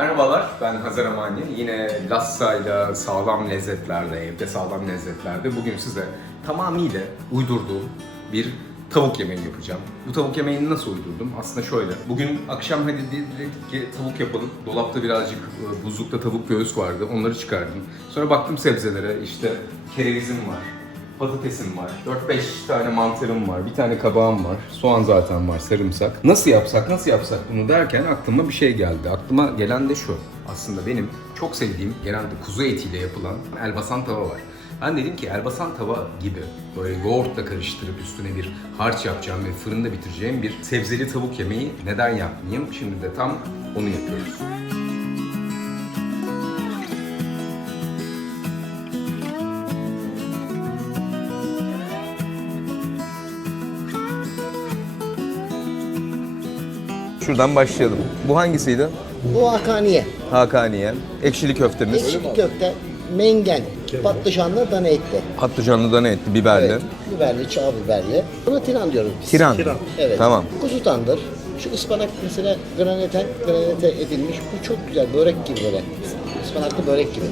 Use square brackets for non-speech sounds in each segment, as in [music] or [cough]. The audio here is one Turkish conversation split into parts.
Merhabalar, ben Hazar Amani. Yine Lassa'yla sağlam lezzetlerde, evde sağlam lezzetlerde bugün size tamamıyla uydurduğum bir tavuk yemeği yapacağım. Bu tavuk yemeğini nasıl uydurdum? Aslında şöyle. Bugün akşam hadi dedik ki tavuk yapalım. Dolapta birazcık e, buzlukta tavuk göğüs vardı. Onları çıkardım. Sonra baktım sebzelere. işte kerevizim var. Patatesim var. 4-5 tane mantarım var. Bir tane kabağım var. Soğan zaten var. Sarımsak. Nasıl yapsak, nasıl yapsak bunu derken aklıma bir şey geldi. Aklıma gelen de şu. Aslında benim çok sevdiğim genelde kuzu etiyle yapılan elbasan tava var. Ben dedim ki elbasan tava gibi böyle yoğurtla karıştırıp üstüne bir harç yapacağım ve fırında bitireceğim bir sebzeli tavuk yemeği neden yapmayayım? Şimdi de tam onu yapıyoruz. Şuradan başlayalım. Bu hangisiydi? Bu hakaniye. Hakaniye. Ekşili köftemiz. Ekşili köfte, mengen, patlıcanlı dana etli. Patlıcanlı dana etli, biberli. Evet, biberli, çağ biberli. Buna tiran diyoruz biz. Tiran. Evet. Tamam. Kuzu tandır. Şu ıspanak mesela graneten, granete edilmiş. Bu çok güzel, börek gibi böyle. Ispanaklı börek gibi.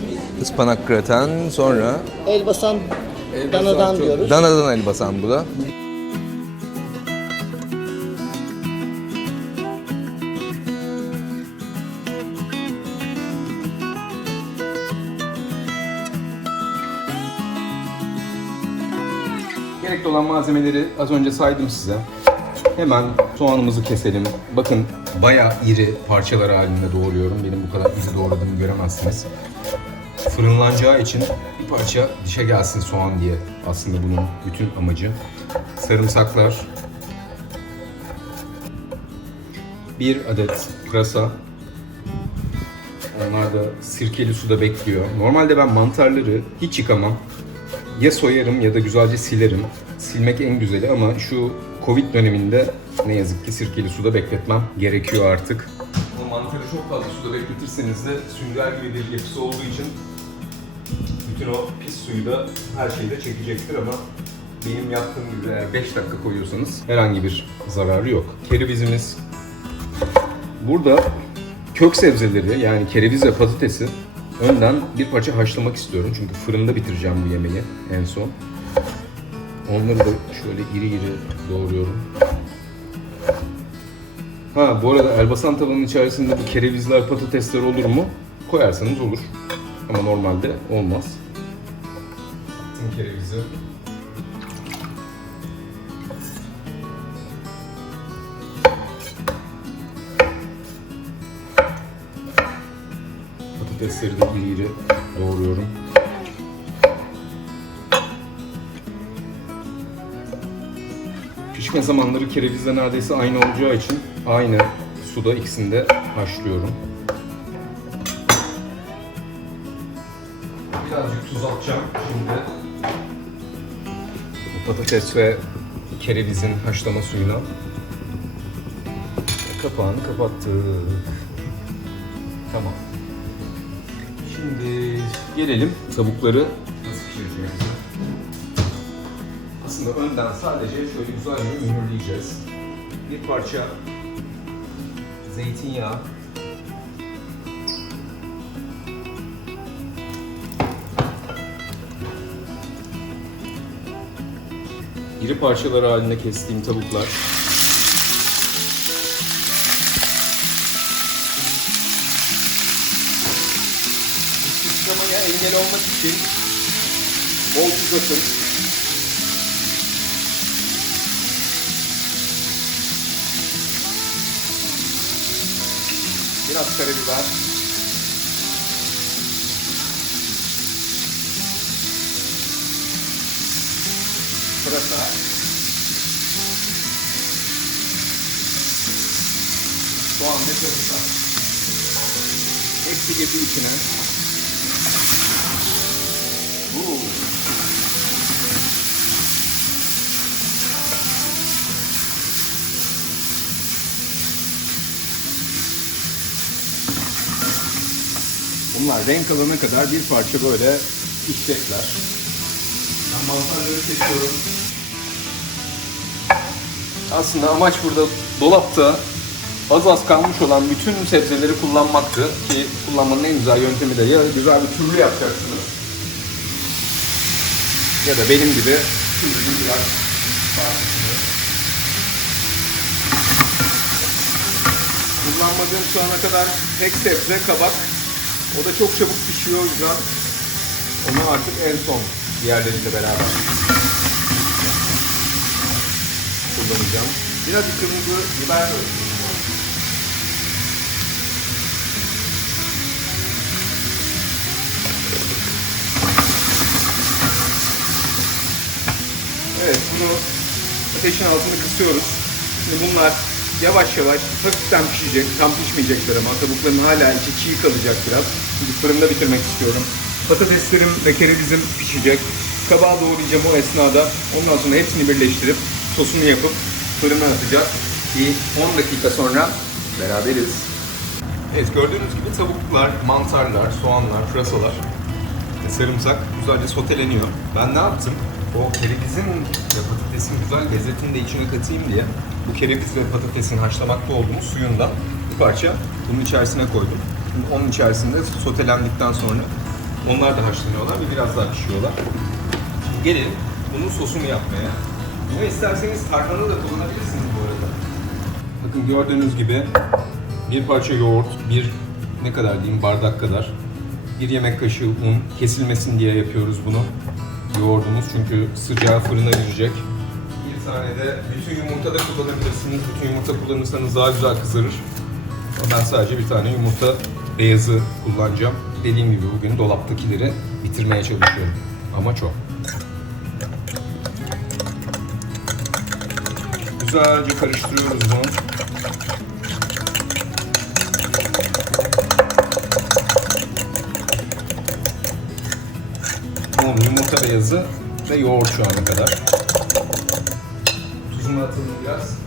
Ispanak graten, sonra Elbasan, danadan diyoruz. danadan elbasan bu da. Olan malzemeleri az önce saydım size. Hemen soğanımızı keselim. Bakın bayağı iri parçalar halinde doğruyorum. Benim bu kadar iri doğradığımı göremezsiniz. Fırınlanacağı için bir parça dişe gelsin soğan diye aslında bunun bütün amacı. Sarımsaklar. Bir adet pırasa. Onlar da sirkeli suda bekliyor. Normalde ben mantarları hiç yıkamam. Ya soyarım ya da güzelce silerim. Silmek en güzeli ama şu Covid döneminde ne yazık ki sirkeli suda bekletmem gerekiyor artık. Mantarı çok fazla suda bekletirseniz de sünger gibi bir yapısı olduğu için bütün o pis suyu da her şeyde çekecektir ama benim yaptığım gibi eğer 5 dakika koyuyorsanız herhangi bir zararı yok. Kerevizimiz burada kök sebzeleri yani kereviz ve patatesi önden bir parça haşlamak istiyorum. Çünkü fırında bitireceğim bu yemeği en son. Onları da şöyle iri iri doğruyorum. Ha bu arada elbasan tavanın içerisinde bu kerevizler, patatesler olur mu? Koyarsanız olur. Ama normalde olmaz. Kerevizi. De iri iri doğruyorum. Pişme zamanları kerevizle neredeyse aynı olacağı için aynı suda ikisini de haşlıyorum. Birazcık tuz atacağım şimdi. Bu patates ve kerevizin haşlama suyuna. Kapağını kapattık. Tamam. Şimdi gelelim tavukları nasıl pişireceğimize. Aslında önden sadece şöyle güzelce mühürleyeceğiz. Bir parça zeytinyağı. İri parçalar halinde kestiğim tavuklar. Engel olmak için bol tuz atın. Biraz karabiber. Pırasa. Soğan ve sarımsak. Hepsi girdi içine. Bunlar renk alana kadar bir parça böyle pişecekler. Ben mantarları kesiyorum. Aslında amaç burada dolapta az az kalmış olan bütün sebzeleri kullanmaktı ki kullanmanın en güzel yöntemi de ya güzel bir türlü yapacaksınız ya da benim gibi türlü biraz farklı. Kullanmadığım şu ana kadar tek sebze kabak. O da çok çabuk pişiyor o yüzden onu artık en son diğerleriyle beraber kullanacağım. Biraz bir kırmızı biber. Evet bunu ateşin altını kısıyoruz. Şimdi bunlar yavaş yavaş hafiften pişecek. Tam pişmeyecekler ama tavukların hala içi çiğ kalacak biraz. Çünkü fırında bitirmek istiyorum. Patateslerim ve kerevizim pişecek. Kabağı doğrayacağım o esnada. Ondan sonra hepsini birleştirip sosunu yapıp fırına atacağız. Ki 10 dakika sonra beraberiz. Evet gördüğünüz gibi tavuklar, mantarlar, soğanlar, pırasalar ve sarımsak güzelce soteleniyor. Ben ne yaptım? O kerevizin ve patatesin güzel lezzetini de içine katayım diye bu kereviz ve patatesin haşlamakta olduğumuz suyundan bir parça bunun içerisine koydum. Şimdi onun içerisinde sotelendikten sonra onlar da haşlanıyorlar ve biraz daha pişiyorlar. Şimdi gelin bunun sosunu yapmaya. Bunu isterseniz tarhana da kullanabilirsiniz bu arada. Bakın gördüğünüz gibi bir parça yoğurt, bir ne kadar diyeyim bardak kadar, bir yemek kaşığı un kesilmesin diye yapıyoruz bunu. Yoğurdumuz çünkü sıcağı fırına girecek. Bir tane de bütün yumurta da kullanabilirsiniz. Bütün yumurta kullanırsanız daha güzel kızarır. Ben sadece bir tane yumurta beyazı kullanacağım. Dediğim gibi bugün dolaptakileri bitirmeye çalışıyorum. Ama çok. Güzelce karıştırıyoruz bunu. Un, yumurta beyazı ve yoğurt şu ana kadar. Tuzunu atalım biraz.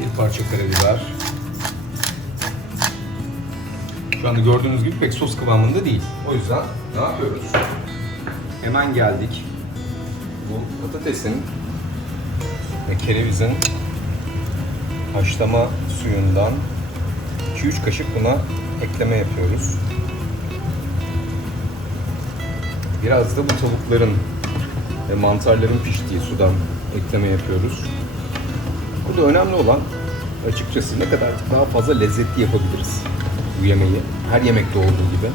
Bir parça karabiber. Şu anda gördüğünüz gibi pek sos kıvamında değil. O yüzden ne yapıyoruz? Hemen geldik. Bu patatesin ve kerevizin haşlama suyundan 2-3 kaşık buna ekleme yapıyoruz. Biraz da bu tavukların ve mantarların piştiği sudan ekleme yapıyoruz. Burada önemli olan açıkçası ne kadar daha fazla lezzetli yapabiliriz bu yemeği. Her yemekte olduğu gibi.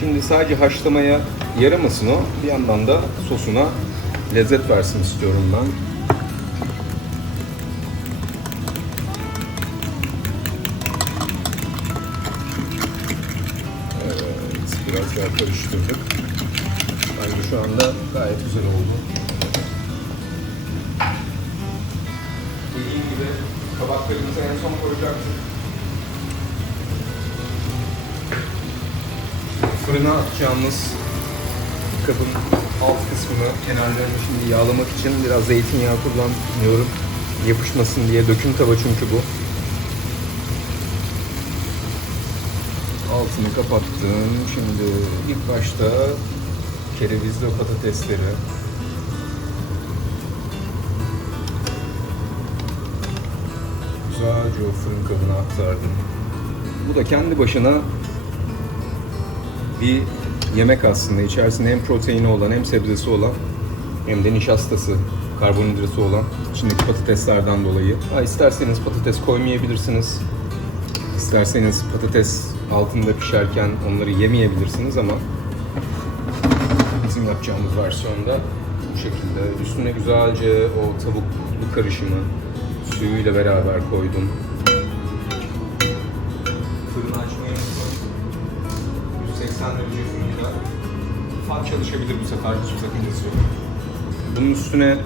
Şimdi sadece haşlamaya yaramasın o. Bir yandan da sosuna lezzet versin istiyorum ben. Evet, biraz daha karıştırdık. Şu anda gayet güzel oldu. Dediğim gibi kabaklarımızı en son koyacaktık. Fırına atacağımız kabın alt kısmını, kenarlarını şimdi yağlamak için biraz zeytinyağı kullanıyorum. Yapışmasın diye döküm tava çünkü bu. Altını kapattım. Şimdi ilk başta kerevizli patatesleri güzelce o fırın kabına aktardım. Bu da kendi başına bir yemek aslında. İçerisinde hem proteini olan hem sebzesi olan hem de nişastası, karbonhidratı olan içindeki patateslerden dolayı. Ha, isterseniz patates koymayabilirsiniz. İsterseniz patates altında pişerken onları yemeyebilirsiniz ama bizim yapacağımız versiyonda bu şekilde. Üstüne güzelce o tavuklu karışımı suyuyla beraber koydum. Fırını açmayı unuttum. 180 derece fırında. Fan çalışabilir bu sefer hiçbir sakıncası yok. Bunun üstüne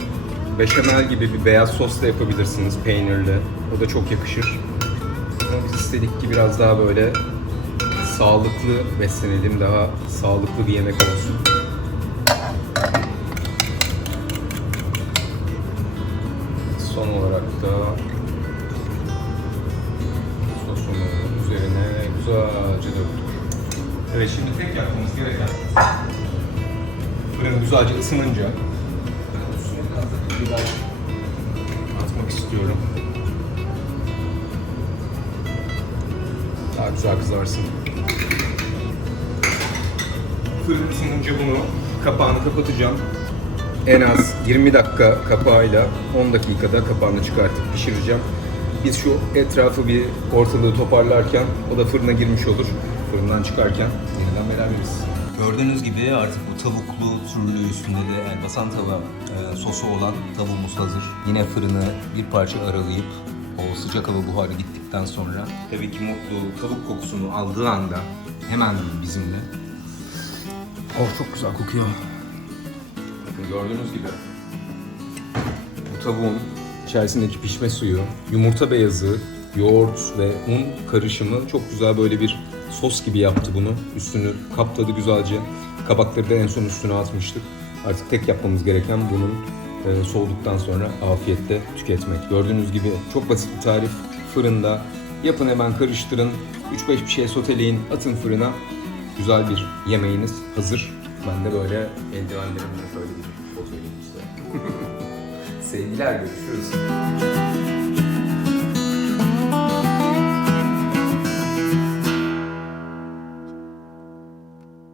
beşamel gibi bir beyaz sos da yapabilirsiniz peynirli. O da çok yakışır. Ama biz istedik ki biraz daha böyle sağlıklı beslenelim, daha sağlıklı bir yemek olsun. Isınınca atmak istiyorum. Daha güzel kızarsın. Fırın ısınınca bunu kapağını kapatacağım. En az 20 dakika kapağıyla 10 dakikada kapağını çıkartıp pişireceğim. Biz şu etrafı bir ortalığı toparlarken o da fırına girmiş olur. Fırından çıkarken yeniden beraberiz. Gördüğünüz gibi artık bu tavuklu türlü üstünde de elbasan tava e, sosu olan tavuğumuz hazır. Yine fırını bir parça aralayıp o sıcak hava buharı gittikten sonra tabii ki mutlu tavuk kokusunu aldığı anda hemen bizimle. Oh çok güzel kokuyor. Bakın gördüğünüz gibi bu tavuğun içerisindeki pişme suyu, yumurta beyazı, yoğurt ve un karışımı çok güzel böyle bir sos gibi yaptı bunu. Üstünü kapladı güzelce. Kabakları da en son üstüne atmıştık. Artık tek yapmamız gereken bunun e, soğuduktan sonra afiyetle tüketmek. Gördüğünüz gibi çok basit bir tarif. Fırında yapın hemen karıştırın. 3-5 bir şey soteleyin, atın fırına. Güzel bir yemeğiniz hazır. Ben de böyle eldivenlerimle şöyle bir vereyim size. [laughs] Sevgiler görüşürüz.